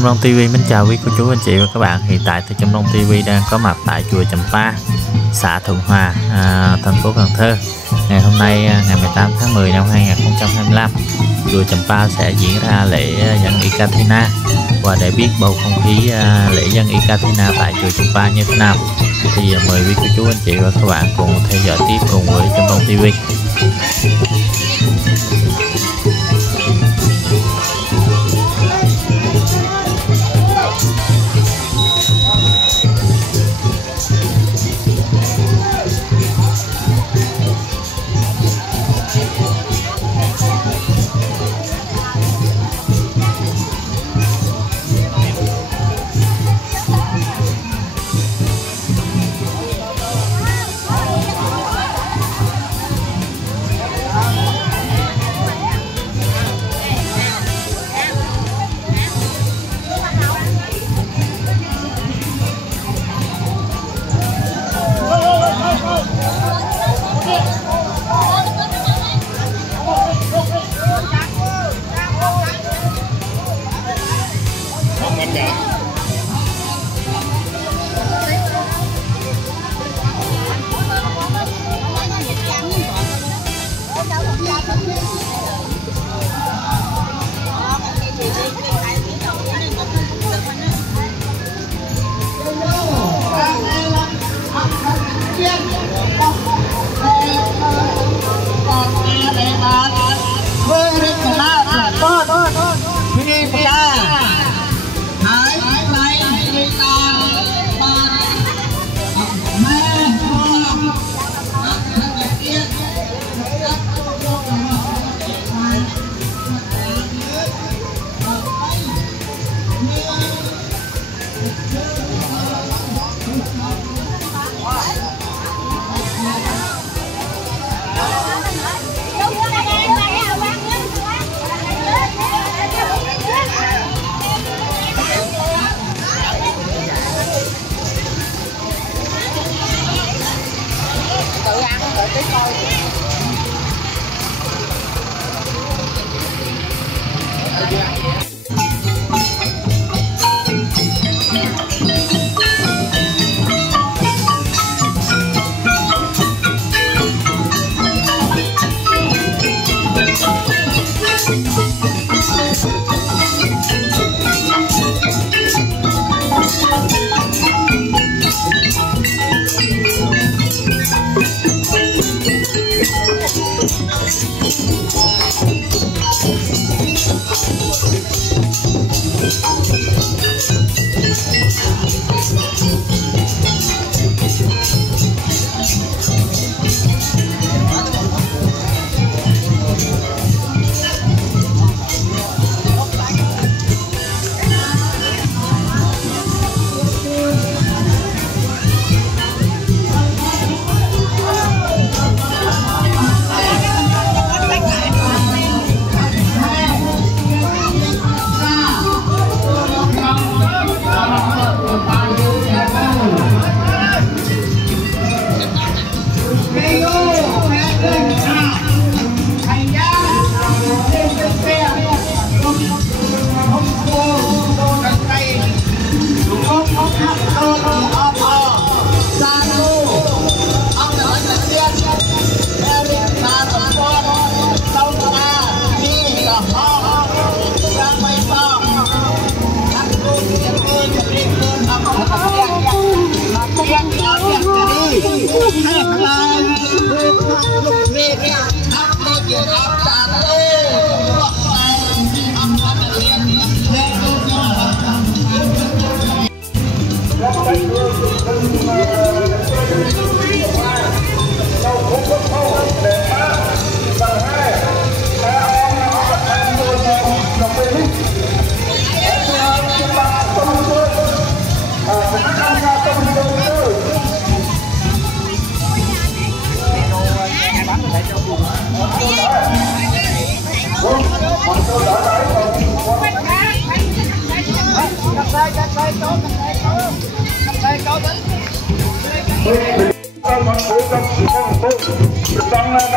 Châm Long TV mến chào quý cô chú anh chị và các bạn. Hiện tại thì Châm Long TV đang có mặt tại chùa Chầm Pa, xã Thuận Hòa, thành phố Cần Thơ. Ngày hôm nay ngày 18 tháng 10 năm 2025, chùa Chầm Pa sẽ diễn ra lễ dân Ikathina. Và để biết bầu không khí lễ dân Ikathina tại chùa Chầm Pa như thế nào thì mời quý cô chú anh chị và các bạn cùng theo dõi tiếp cùng với Châm Long TV.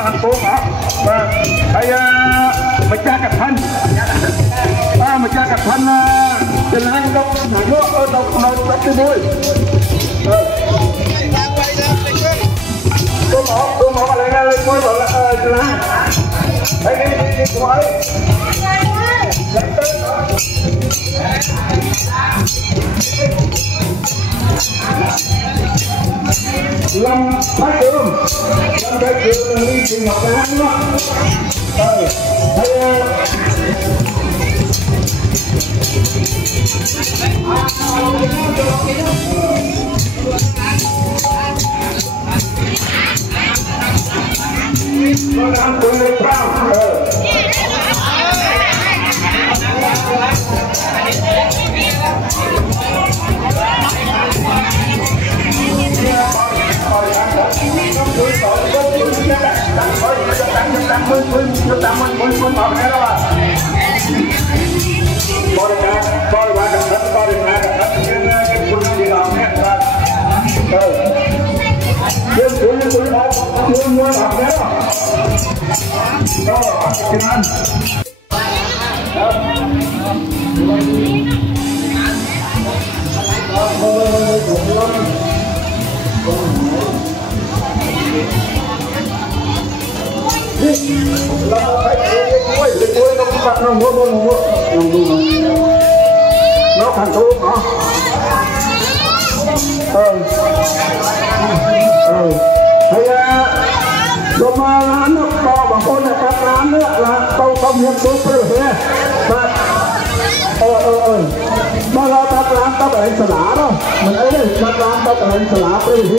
thành phố hả? Và thầy mà cha cặp thanh Trên anh đâu hàng nước ở đâu bắt cái mũi. Tôi mỏ lại lên mũi rồi trên anh. Đi cùng ấy. Lâm Thái Trường đi tìm Ngọc An đó. Nó thành thú hả? Thì rồi mà nó to bằng con này các lán nữa là tao công nghiệp tốt rồi thế. Mà là các lán tao phải sả lá đâu. Mình ấy đấy, các lán tao phải sả lá rồi thế.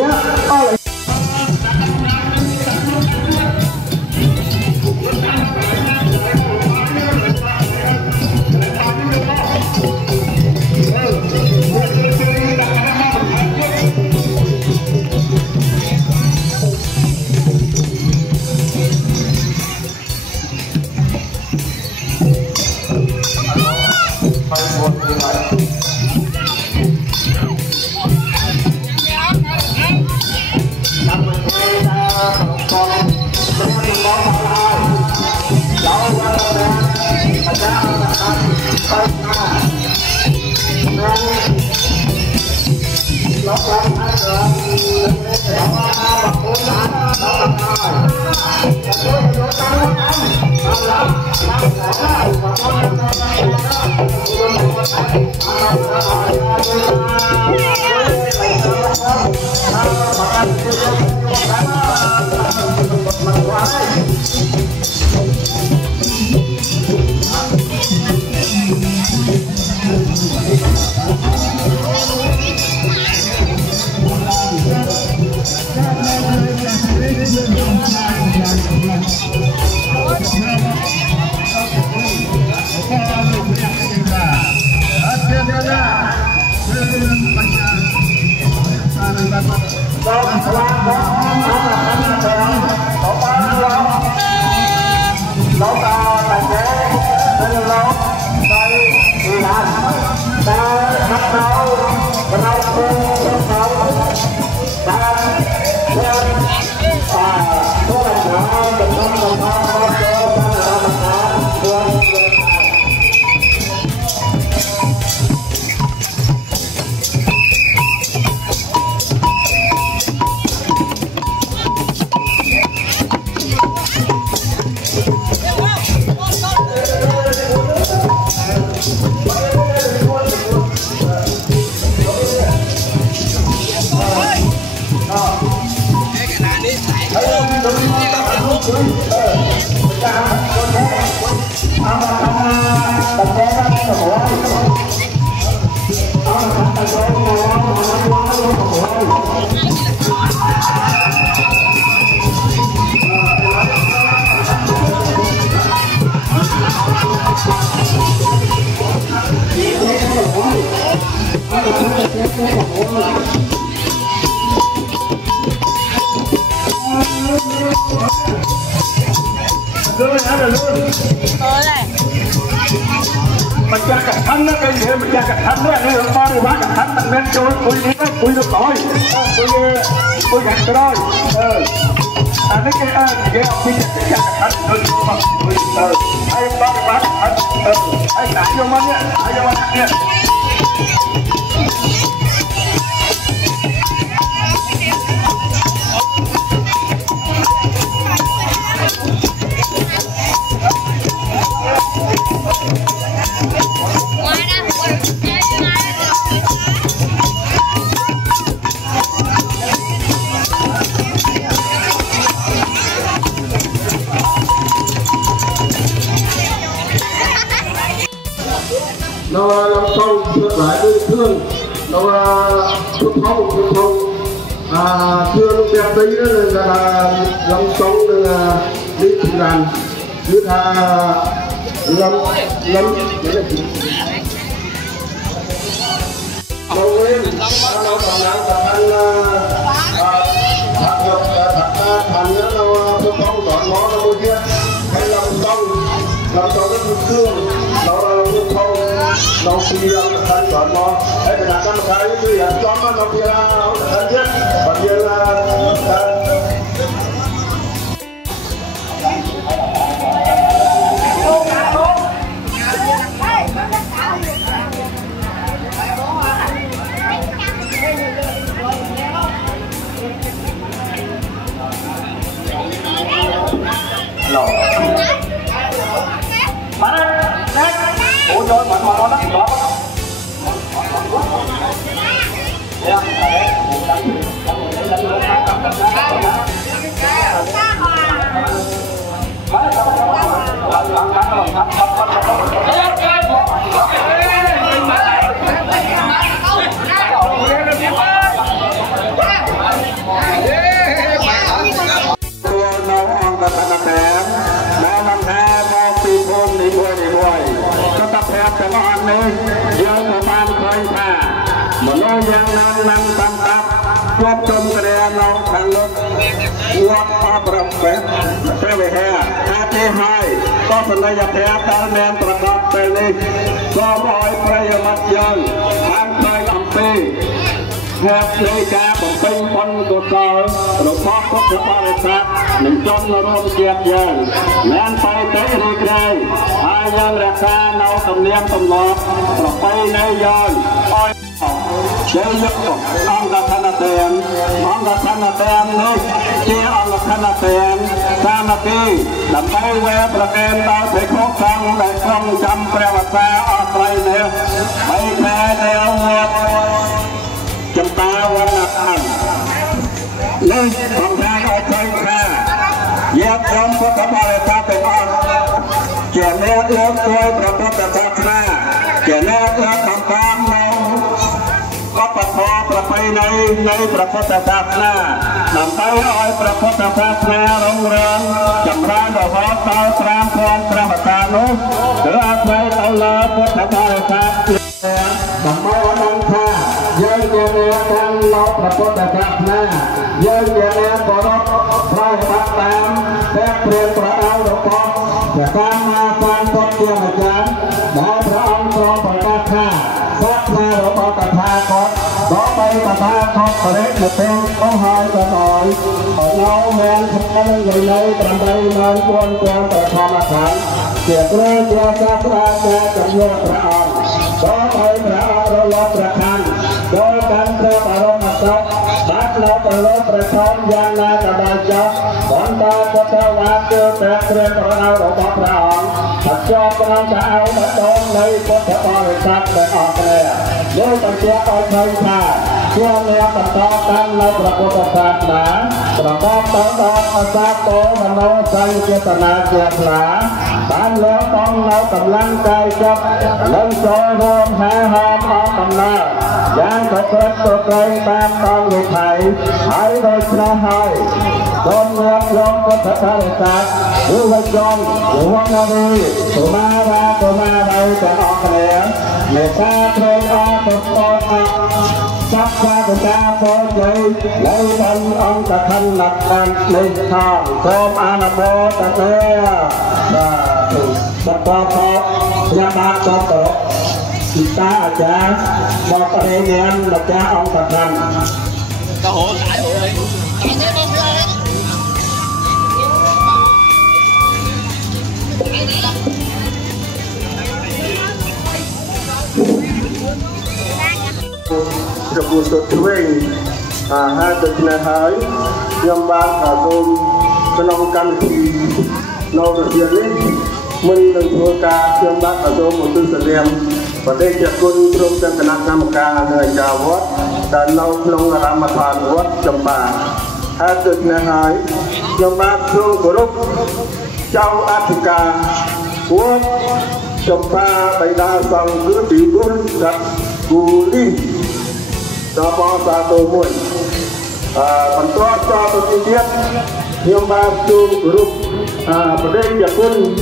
Rồi này. mình ra cả thân đó cái gì mình ra cả thân đó này là ba đi bán cả thân mình nên cho tôi được rồi tôi gạt cái đó anh ấy cái ông bây giờ cái cả thân tôi ai ba đi bán cả thân ai nãy vô mắt nhá ai vô mắt nhá nó làm sâu sửa lại đối thương nó thuốc thâu chưa lúc đẹp tí đó là làm sâu là đi cùng đàn như là lâm đầu lên nó còn làm cả thành nó thuốc thâu chọn món nó mua kia hay làm sâu cái thương nó thuốc thâu nó khi thân chọn món ấy là đặt cái gì cho nó kia nó thân chết còn như là rồi bạn nó đắt đó.แต่ละอันนี้ยังประมาณเคยผ่ามโนยังนั่งตามควบจมกระเด็นเราทางลบวัดอาบรับเป็ดเปรี้ยวแห่อาเทให้ก็สัญญาแท้ตาแมนประกอบเป็นนี้ก็ลอยประยมัดยังทางเคยอัมพีแหบเลยกาผมเป็นคนตัวเก่าหลวงพ่อพุทธบริษัทหนึ่งจนรวมเกียรติยังแมนไปเตะดีใครอายังรักษาเนาตำเนียมตำนอบประไปในย้อนอ้อยเจ้ายุกอังกธนาเตียนอังกธนาเตียนนี่เจ้าอังกธนาเตียนสามัคคีดำไปเวประเด็นดาวเทคกสังได้คล่องจำประวัติศาสตร์อะไรเนี่ยไปแพ้เดียวหมดจำตาวันนักอันนี่ของทางเอาใจแค่เย็บจมพุทธบริษัทเป็นอ่อนเกี่ยเนื้อเอื้อตัวพระพุทธศาสนาเกี่ยเนื้อเอื้อคำตามเราก็ประพอประไปในพระพุทธศาสนานำไปอ้อยพระพุทธศาสนารุ่งเรืองจำราดอกเต้าตรามพรพระประธานุหรืออาศัยเอาเลอพุทธบริษัทบังมาดังท่ายังเกี่ยเนื้อกันเราพระพุทธศาสนายังเกี่ยเนื้อกรบพระพักตามแต่เปลี่ยนพระเอาดอกแต่การมาฟังตบเกี่ยวอาจารย์ได้พระองค์ทรงประกาศข้าสักมาเราบอกตถาคตต่อไปตถาคตประเด็นเป็นต้องหายกันหน่อยเราแมนทำใหญ่ใหญ่ตามใจมันควรควรแต่ธรรมขันเกี่ยวกับเรื่องสักราชจำเริญพระองค์ต่อไปพระองค์เราลดประคันโดยการเสด็จอารมณ์สักบัดเราไปลดประชมยานนากระดาษจับผลตาพุทธวาเกิดแต่เรียนพระเราเราบอกพระองค์ถ้าจอบกำลังจะเอามาโดนในพุทธบริษัทแต่ออกเลยโดยตั้งใจเอาใจท่าเชื่อเนื้อต่อกันในพระพุทธศาสนาประกอบต่ออาสาโตมโนใจเจตนาเจตนาบ้านแล้วต้องเรากำลังใจจับเล่นโจรวมหาหอมออกกำลังย่างตกเล็กตกไกลตามตอนลูกไผ่หายโดยชนะหายจนเรื่องยมพุทธบริษัทหรือว่าจงหรือว่านารีตัวมาว่าตัวมาใดแต่ออกแล้วในตาเทออกตกตกจับชาติชาโพใจเลยวันองค์ตะทันหนักกันในทางโสมอาณาโมตะเนียสัตตาพอโส nhà bác cho tổ chúng ta ở cha và các anh em là cha ông tập thành Được một số chuyện hai tuần này thấy nhằm ban ở tôm cho nó căn thì nó được việc đấy mình được thua ca nhằm ban ở tôm một tư sản em và đây là quân trong chân cân năm ca người chào vót dan lâu long là làm mặt bàn vót chấm bà hai tuần này thấy nhằm ban thương của lúc châu Africa vót chấm bà bày đa sang cứ bị buôn đặt cù đi đó bao sa tô muội bản toa cho tôi chi tiết nhưng mà chung group vấn đề quân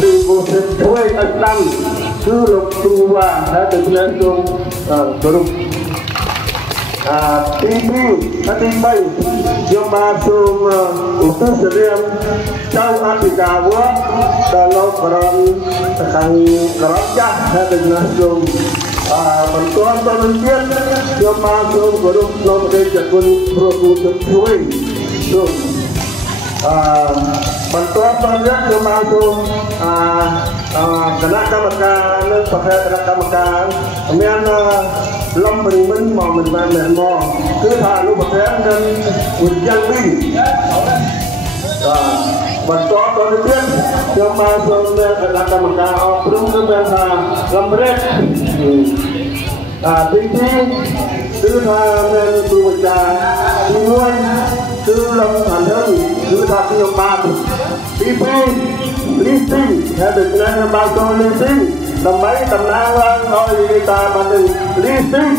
từ một thuê anh năm cứ lục tu và đã được lên chung group TV anh bay nhưng mà chung untuk sediam trong Afrika vua dan lo peran thành kerajaan đã được lên chung bantuan penelitian yang masuk grup nomor jadwal produksi suai, bantuan penelitian yang masuk kena kamakan, pakai kena kamakan, kemudian lom beriman mau menimban mau, kehalu pakai dan ujian ini. Bantuan penelitian yang masuk kena kamakan, belum kebiasa lembret. Tinggi thứ tha nên tu trà tu nuôi thứ lâm thành thân thứ tha tu nhom ba TP listing hay được nên bao tô listing tầm mấy tầm na lan thôi người ta bằng từ listing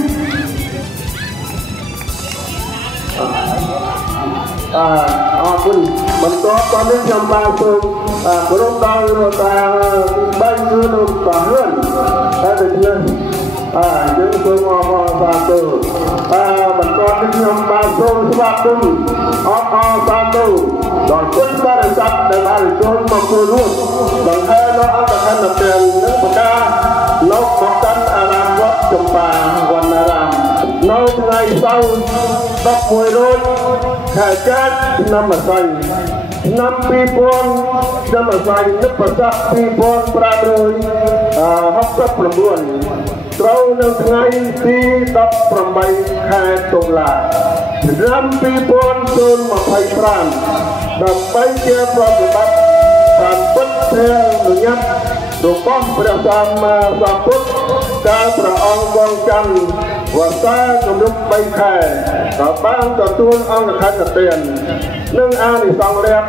pun bentuk kami yang masuk berubah baik dulu tahun ada jelas jadi semua satu bentuk yang masuk sebab pun satu dan pun pada saat dengan itu memperluas dan ada akan ada perkara lauk makan alam buat jumpa warna ram lauk ngày sau đắp mùi rốt khai chát năm ở xanh năm pi pon năm ở xanh nước bờ sắc pi pon pra đôi hấp tấp làm buồn trâu nâng ngày pi đắp làm bay khai tông là năm pi pon tôn mà phải pran đập bay kia pran bắt pran bất theo người nhất đồ con phải làm sao tốt ca pra ong quang chăn và ta trong lúc bay khai và ban cho tuôn ông là khăn là tiền nâng an thì xong đẹp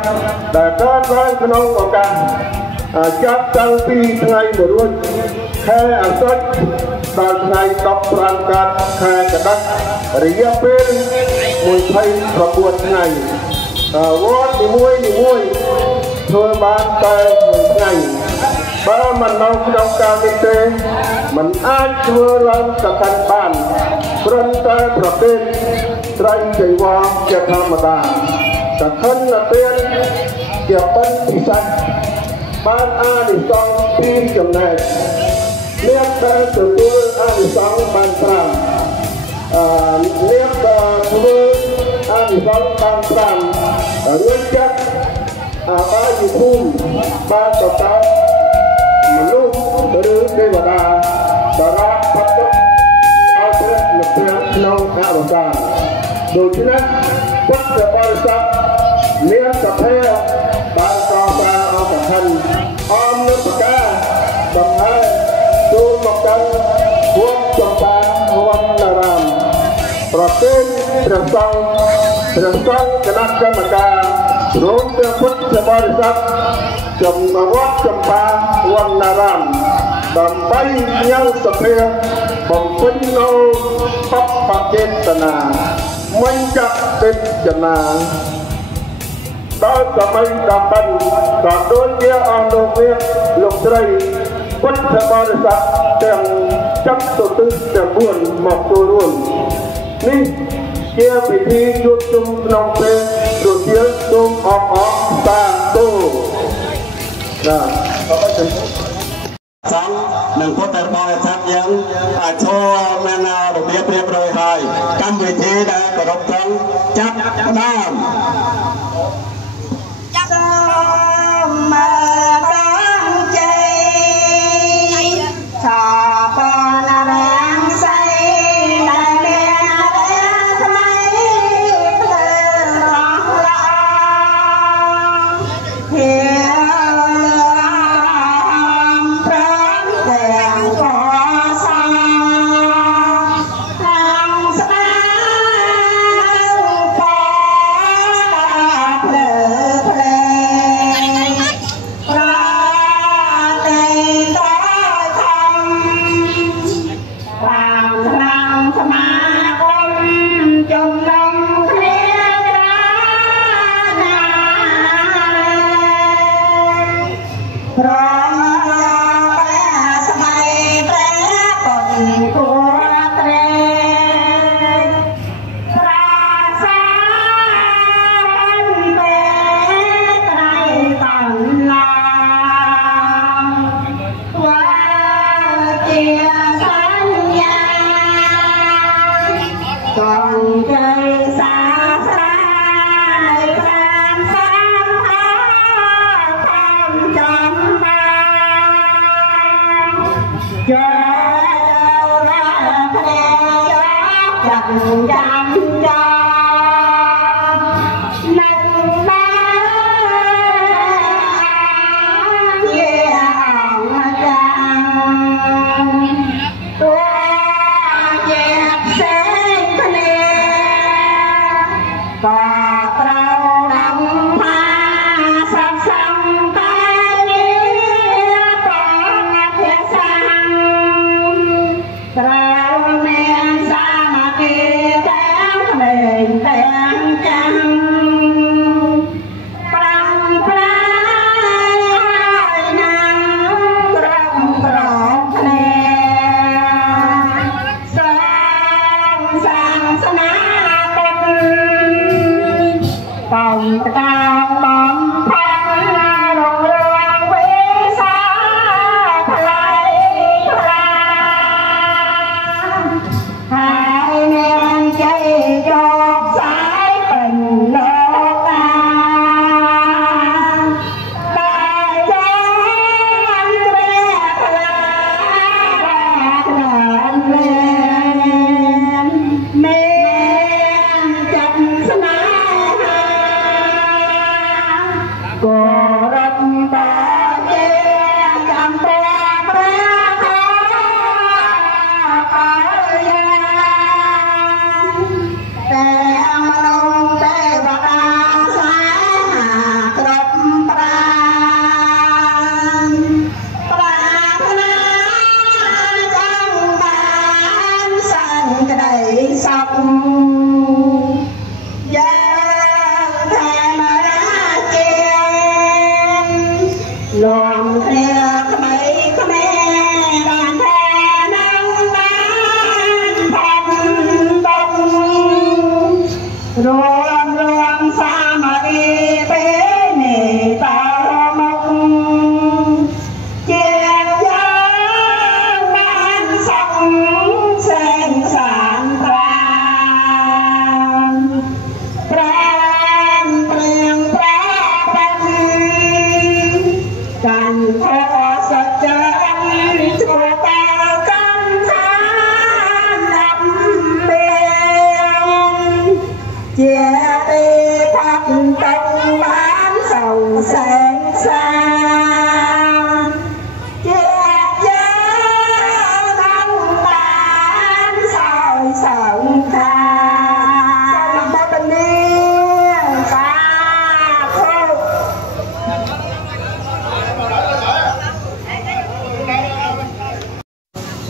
để các bạn con ông vào cả chắc tăng pi ngày một luôn khai sách dan ngày đọc ràng cát khai cả đất ria bên mùi thay và buồn ngày vót thì muôi thôi ban tay mùi ngày ba mình đâu trong ca kinh tế mình ai chưa làm cả căn bản phần tayประเภทไตรใจวางจะธรรมดาแต่ขั้นละเตียนเกี่ยวเป็นพิสัยบ้านอาดิสองปีจำแนกเรียกแต่ตัวอาดิสองบ้านตรังเรียกตัวอาดิสองบ้านตรังเรื่องจักบ้านอยู่พุ่มบ้านต่อไปมนุษย์หรือเทวดาดาราพัฒน์เอาเรื่องหนึ่งเรื่องน้องอาบุษาโดยที่นั้นพุทธบริษัทเลี้ยงสัพเพบางกอตาเอาแต่ทันออมนึกปากกาดำให้ดูหมอกกันพวกจงตาวันนารามประเทศประสังคณะกรรมการรวมถึงพุทธบริษัทจำนวัดจำปาวันนารามดำไปยังสเปียบ่มเป็นโนปัปปะเจตนามันจะเป็นจนาได้สมัยดำบันก่อนโดนเดียออนโลกเรียลงใจพุทธบริษัทแต่งจับตัวตึงแต่บ้วนหมอกตัวรุ่นนี่เกี่ยวพิธียุดจุ่มน้องเป็นตัวเดียวจุ่มออกตาโตนะสอง នឹងពុទ្ធបរិស័ទយើងឈរមានរបៀបរៀបរយហើយកម្មវិធីដែលគោរពត្រង់ចាប់ផ្ដើម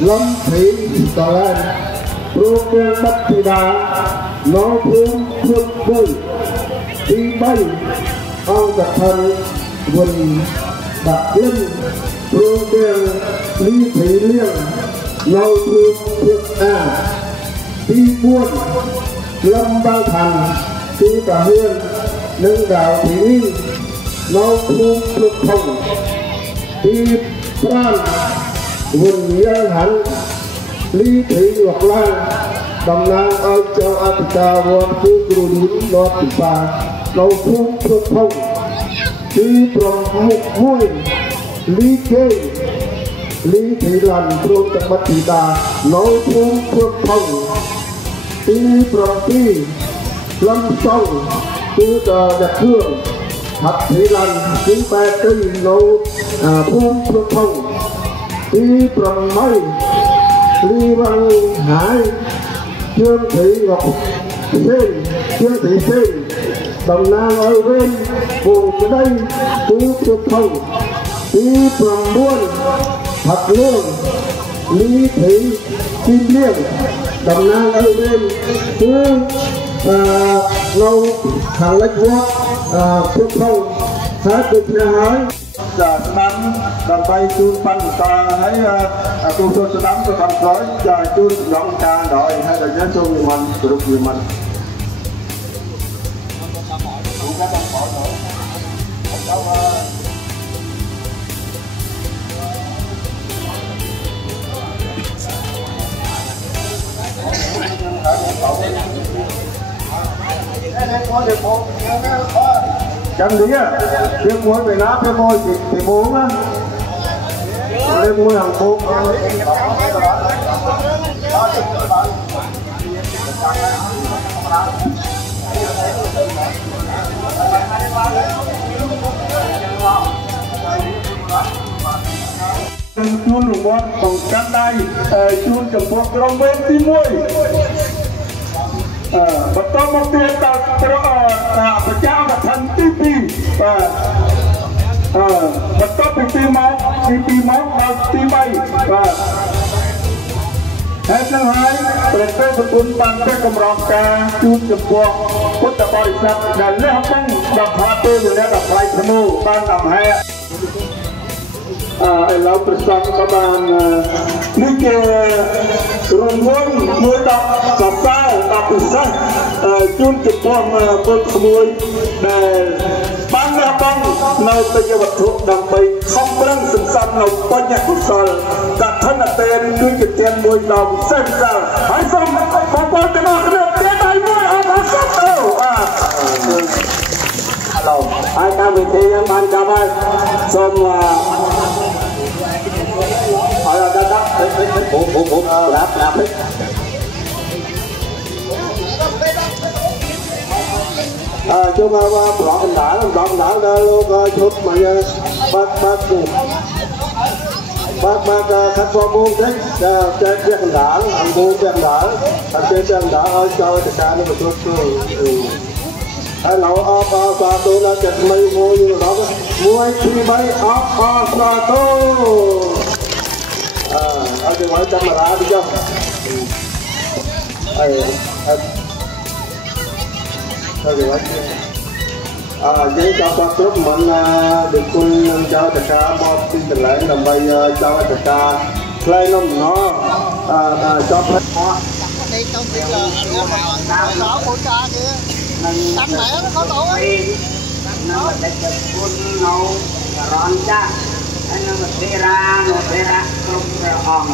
លំភីតលែនព្រោះពេលបាត់ពីដានៅភូមិភឿនគឺទី3អង្គធនវិញបាក់លឹមព្រោះពេលលីភីលៀងនៅភូមិភឿនអាទី4លំបាល់ថានទីតាហ៊ឿននិងដៅទីនេះនៅភូមិភ្លុកធំទី5 vườn dân hẳn lý thủy ngọc lan đồng nang ở châu Africa vườn tư cửu đún lo tỉ bà lâu phun phun thông đi from mục vui lý kê lý thủy lần fromจากบัตติดาlâu phun phun thông đi from ti lâm sông từ đặc hương thật thủy lần cứ ba cây lâu phun phun thông đi from mây Lý Văn Hải Trương Thị Ngọc Sinh Trương Thị Sinh Đồng Nang ở bên vùng cái đây Tứ Tuyết Thông Tí Bằng Buôn Thật Lương Lý Thị Kim Liên Đồng Nang ở bên Tứ Lâu Thằng Lách Quốc Tuyết Thông Thái Tuyết Nhà Hải Dạ năm đàn bay chuông bắn ta hãy tu sơ năm cho thành khói dạ chuông dọn ca đợi hay là nhớ chuông người mình được người mình chẳng lý à, riêng muối về nát cái môi thì bốn á riêng muối hàng bốn chuông lùng bón còn cắt tay chuông chấm buộc lòng bên tim môi betul mesti tak pecah dan TV betul TV mau dan TV hai tháng 2 ប្រទេសប្រពន្ធបានតែកម្រងការជួបចំពោះពុទ្ធបរិស័ទដែលលះបង់ដល់ផាពេលវេលាដល់ថ្លៃធ្នូបានដំហែឥឡូវប្រសពក៏បាននេះគេរំលងមួយដល់សរសើរដល់ពិសេសជួនចំពោះពុទ្ធក្មួយដែលបានលះបង់នៅទេយវត្ថុដើម្បីខំប្រឹងសន្សំនៅបញ្ញកុសលកឋិនទានគឺជាទានមួយដ៏ពិសេសហើយសូមបងប្អូនទាំងអស់គ្នាទានឲ្យមួយអរគុណទៅហើយកម្មវិធីយើងបានចាប់ហើយសូមhỏi là đắt bố đáp hết chung bọn đảo ra luôn chút mà bác khách qua buôn đấy trên việc đảo ăn buôn việc đảo ăn trên đảo ơi cho tất cả nó một chút hay nấu sa tô là chặt mấy mua như đó muối chi mấy sa tô ở cái máy camera đi cho giấy cho con trước mình được quân cho tất cả một tin tình lệ làm bây cho tất cả lên nó cho hết đây trong việc là nó của cha kia anh mẹ nó có lỗi nó để chụp quân nấu rón cha anh nó bê ra không phải hòm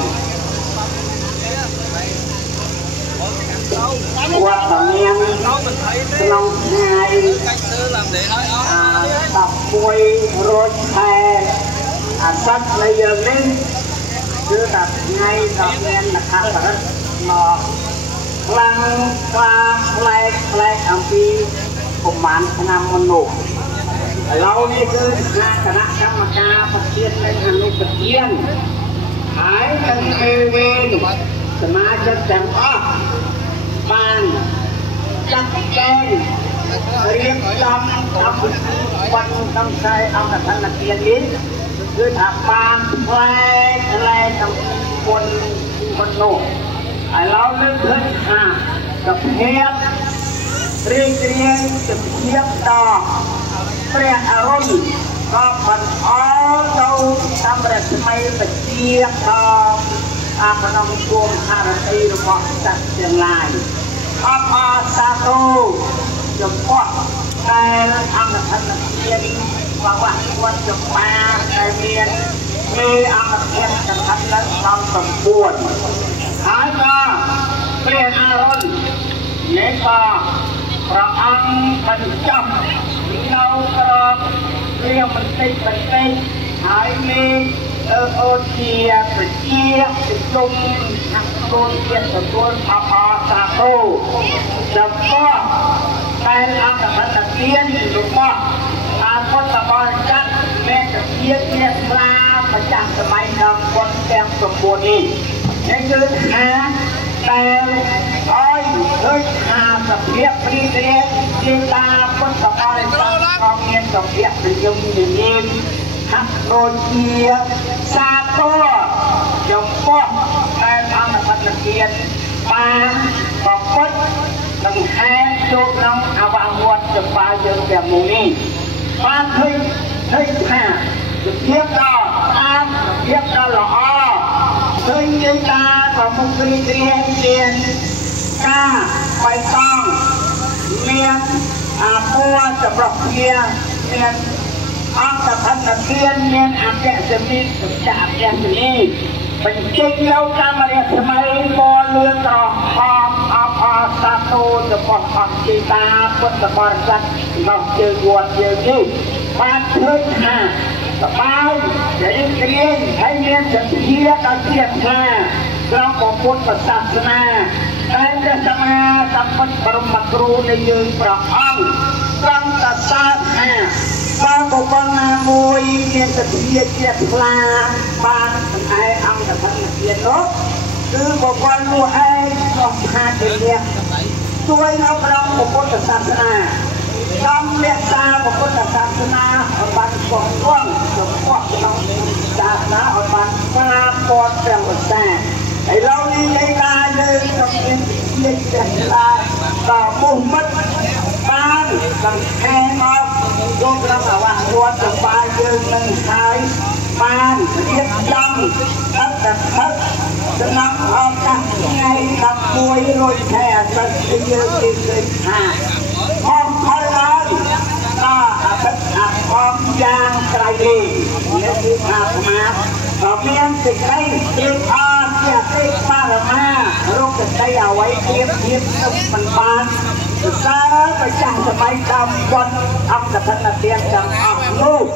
qua tầm em trong ngày tập quay rồi thề sách bây giờ lên cứ tập ngay tập em là khác rất mà lăng qua play âm phi cùng bạn năm môn nổ lâu đi cứ hai cả nát trong mà ca phát triển lên hàng lúc thực hiện hãy cần kêu bên mà chân chẳng có bàn chắc kênh riêng tâm quanh tâm sai ông là thân là tiền ý cứ thả bàn play trong quân nổ lâu lên thân gặp hết riêng gặp hết đóព្រះអរុណក៏បានអល់ទៅតាមរស្មីបជាដល់ក្នុងគុំអរតីរបស់សត្វទាំងឡាយអបអរសាទរចំពោះដែលអង្គធនធានបវៈវត្តចម្បាដែលមាន มีอาเทียนกันทันนั้นตามสมควรหายมาเปลี่ยนอารมณ์เนปาพระอังมันจับเรากรอบเรียกมันติดหายมีโอเชียไปเชียไปจุ่มนักโกนเกียรติโกนพาพาซาโตแล้วก็เป็นอาการตะเกียนหรือว่าอาคนตะบอนจัดแม่ตะเกียนเนี่ยปลาประจักษ์สมัยนำคนแกงสมบูรณ์นี่นี่คือหาแต่อ้อยเฮ้ยหาสเปียกปรีเรียนจีตาคนตะบอนจัดความเงียบสเปียกเป็นยมยินฮักโรเชียซาโต้ยมป้องแต่ทางตะเกียนปลาบอกปุ๊บตั้งแห่จุกน้องอาวางวัดจะปลาเยอะแบบนี้ปลาเฮ้ยห่าจะเทียบต่อเทียบต่อหล่อเฮ้ยยืนตาของมุกรีเรียนกล้าไปต้องเมียนปัวจะปลอกเพียเมียนอังกฤษตะเกียนเมียนอังกฤษจะมีสัญญาอย่างนี้เป็นเจ้าเล่าการมาเรียนสมัยบอลเรือต่อพอมอาซาโตจะปลอกจีตาพุทธบริษัทเราเจอวัวเจอยี่บ้านเพื่อนหาสบายจะยิ่งเรียนให้เรียนจะเทียบกันเทียบหาเราของพุทธศาสนาการจะสมาสัมพันธ์ปรมาครูในยืนประอังตั้งแต่ศาสนาบางบุคคลมาบุยเรียนจะเทียบเทียบปลาบางไอ้อังจะทำเทียบนกคือบุคคลรู้ไอ้ต้องหาเทียบช่วยเราเราของพุทธศาสนาทำเมตตาของพุทธศาสนาบันกองร่วงสมบูรณ์เราศาสนาบันปราปอดแปลงแต่ไอเรานี่ในตาเลยต้องเรียนเรียนแต่ตาต่อมุ่งมั่นบ้านตั้งแห่งออกยกเราว่าตัวจะปลายืนมันหายบ้านเรียบจำตั้งแต่พักจะนำเอาจากไงกับมวยลอยแผ่สัตย์เยอะที่สุดหาห้องพลังก็อาความยางไกลดีนี่คืออาสมาต่อเพียงสิ่งใดเรียกอาเสียเรียกปาระมาโรคจะได้เอาไว้เทียบต้องมันปานศึกษาไปจังสมัยจำวันอังกฤษนักเรียนจำอักลูก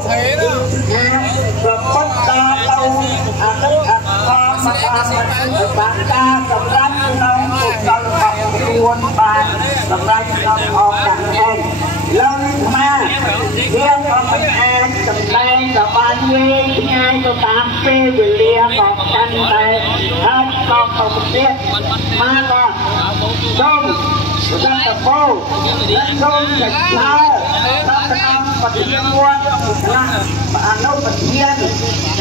กระปุกตาเตาความมาทำบางตาสำรักน้องถูกตลอดรวนบานสำรักน้องออกจากแห่งแล้วนี่มาเรียกว่าเป็นแอนสำแดงกับบานเวทีไงตัวตามเปย์เรียบอกกันไปถ้าต้องตกเตี้ยมาก็ส้มรัตโบและส้มจะเช้ารัตนำปฏิญาณวัดนะอนุปฏิญาณ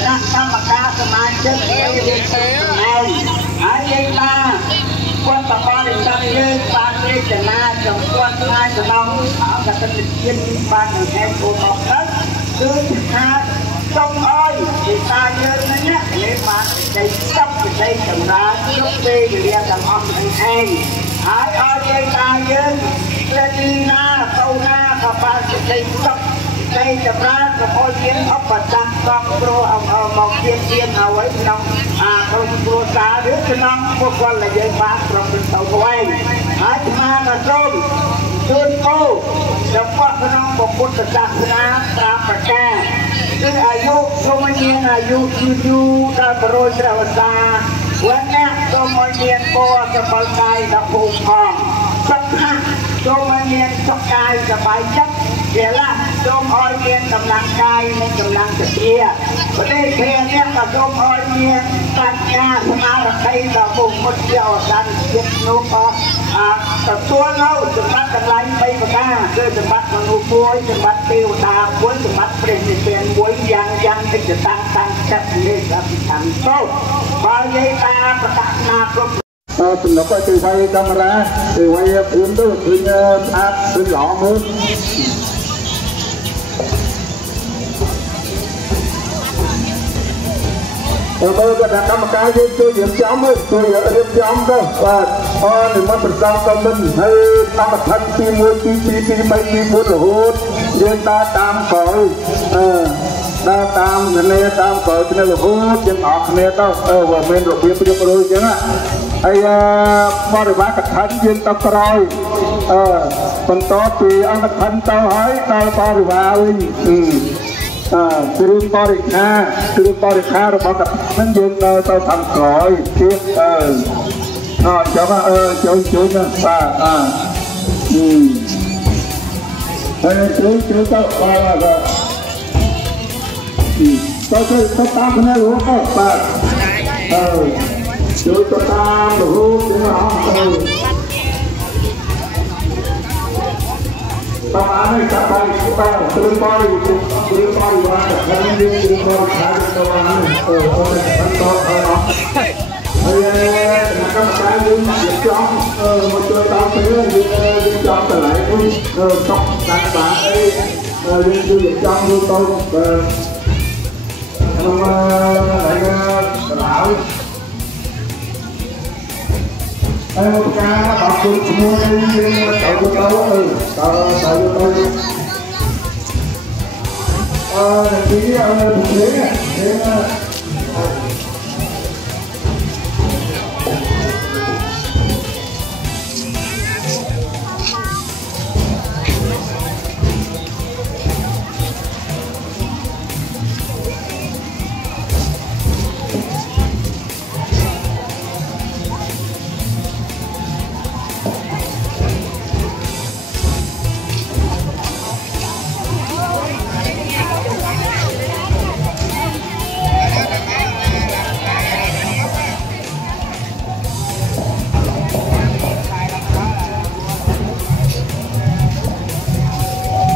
นะกรรมการสมาชิกเรียนแอนหายใจมาคนตะบอนจับยืนบานเรียกนาจงควรง่ายจะน้องเอากระตุ้นเย็นบานแห่งโบตอกนั้นคือหาต้มอ้อยที่ตายเยอะนั่นเนี่ยเลยมาใจจับใจจังรายุบเรียกกันอ้อมแห้งหายอ้อยใจตายเยอะและดีหน้าเข้าหน้าขับมาใจจับใจจังรากับอ้อยเย็นเอาปัจจัยต้องโปรเอามองเย็นเอาไว้น้องคนโปรตาหรือจะน้องพวกคนละเยอะมากเราเป็นเต่าไว้หายมากระส้มจุนโก้จะว่าพี่น้องบอกพุทธศาสนาตามประกาศซึ่งอายุโยมเนียนอายุยืนได้โปรยเสวตาวันนี้โยมเนียนโบจะบริการกับภูมิทองสักพักโยมเนียนสกายสบายจับเดี๋ยวละโยมอ้อยเนียนกำลังกายในกำลังจะเทียประเทศเทียเนี่ยกับโยมอ้อยเนียนปัญญาสมาร์ทไทยกับภูมิมุดเดียวกันเย็บนุ๊กแต่ตัวเราจะมัดกันไล่ไปประกาศคือจะมัดมนุษย์ป่วยจะมัดเตียวตาป่วยจะมัดเปลี่ยนป่วยยังเป็นจะตั้งแค่นี้ครับทำโซ่บาลีตาประกาศนาครบเป็นเราก็ตีไฟกำลังตีไฟพื้นด้วยพื้นอัดพื้นหล่อมือtôiก็จะกรรมการยืนตัวเหยียบจ้ำเลยตัวเหยียบเรียบจ้ำด้วยว่าพอหนึ่งมันเป็นการกำลังให้ทำทันทีมวยปีไม่ปีบุญหูยืนตาตามก่อนต tam này tam cõi này là hút chân ọt này tao và mình được biết rồi chứ á ai bao nhiêu bác thánh dân tao coi phần to thì ăn thánh tao hỏi tao bao nhiêu vào từ bao nhiêu kha rồi bao nhiêu thánh dân tao thằng cõi tiếp cho nó chú nha ba chú tao ba rồi tôi ta cái này luôn không ba chú tôi ta luôn cái nó tao ăn này tao bay từ bay qua cái này từ bay khá tao ăn hôm nay ăn to nó các bạn muốn việc trong một chơi tao sẽ đi trong trở lại cũng tóc các bạn ấy đi du lịch trong luôn tôi lại đảo một ca đọc được mua tạo cho tôi chỉ một thế Hãy subscribe cho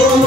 kênh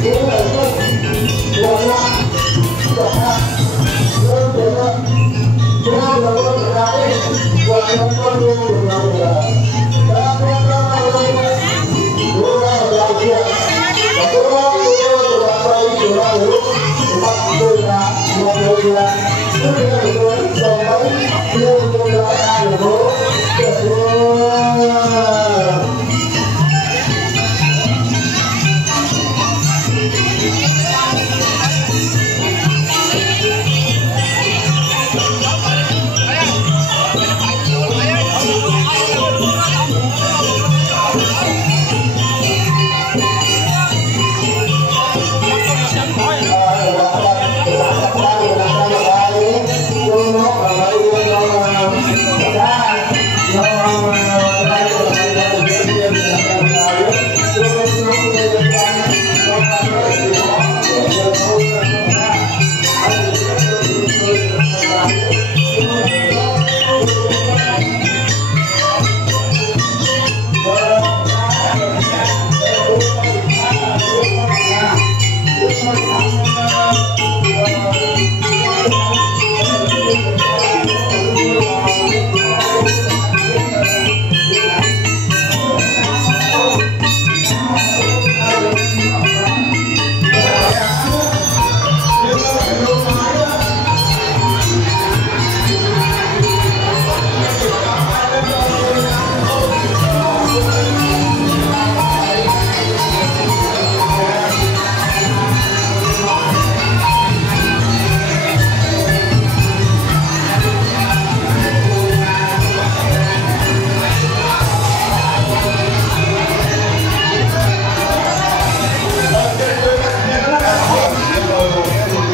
Ghiền Mì Gõ để không bỏ lỡ những video hấp dẫn.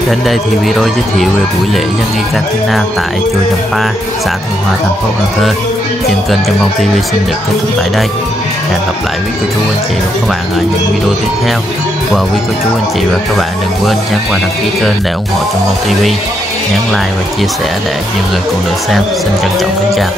Đến đây thì video giới thiệu về buổi lễ dân nghi Katina tại chùa Champa, xã Thuận Hòa, thành phố Cần Thơ trên kênh Châm Long TV xin được kết thúc tại đây. Hẹn gặp lại quý cô chú anh chị và các bạn ở những video tiếp theo. Và quý cô chú anh chị và các bạn đừng quên nhấn vào đăng ký kênh để ủng hộ Châm Long TV, nhấn like và chia sẻ để nhiều người cùng được xem. Xin trân trọng kính chào.